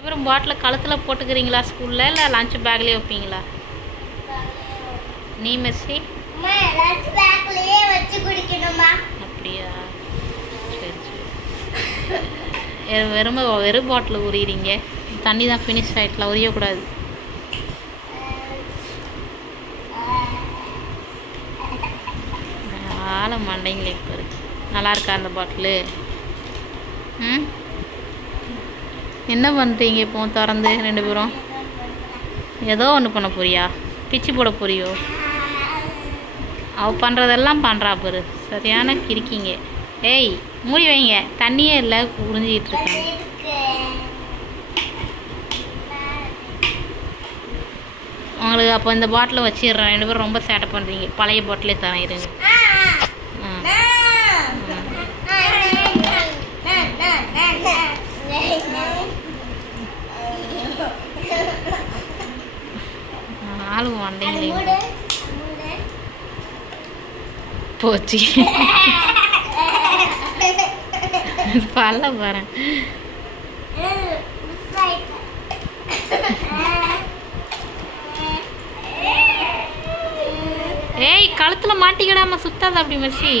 அப்புறம் பாட்டில் கழுத்தில் போட்டுக்கிறீங்களா ஸ்கூலில் இல்லை லஞ்ச் பேக்லேயே வைப்பீங்களா? நீ மெர்சி அப்படியா? சரி சரி. வெறும் பாட்டில் உரியிறீங்க. தண்ணி தான் ஃபினிஷ் ஆகிட்டலாம், உரியக்கூடாது. ஆளை மண்டைங்களே இப்போ இருக்கு. நல்லா இருக்கா அந்த பாட்டிலு? ம், என்ன பண்ணுறீங்க இப்போ திறந்து 2 பேரும்? ஏதோ ஒன்று பண்ண போறியா? பிச்சு போட போறியோ? அவள் பண்ணுறதெல்லாம் பண்ணுறா பாரு, சரியான கிறுக்கிங்க. ஏய் மூடி வைங்க, தண்ணியே இல்லை, உறிஞ்சிக்கிட்டு இருக்காங்க. உங்களுக்கு அப்போ இந்த பாட்டிலை வச்சிடுறேன். 2 பேரும் ரொம்ப சேட்டை பண்ணுறீங்க. பழைய பாட்டிலே தரேன், இருங்க. ஆளு வந்தீங்களே போச்சு. பல்ல பாரு. ஏய் கழுத்துல மாட்டிக்கிடாம சுத்தாத அப்படி மெர்சி.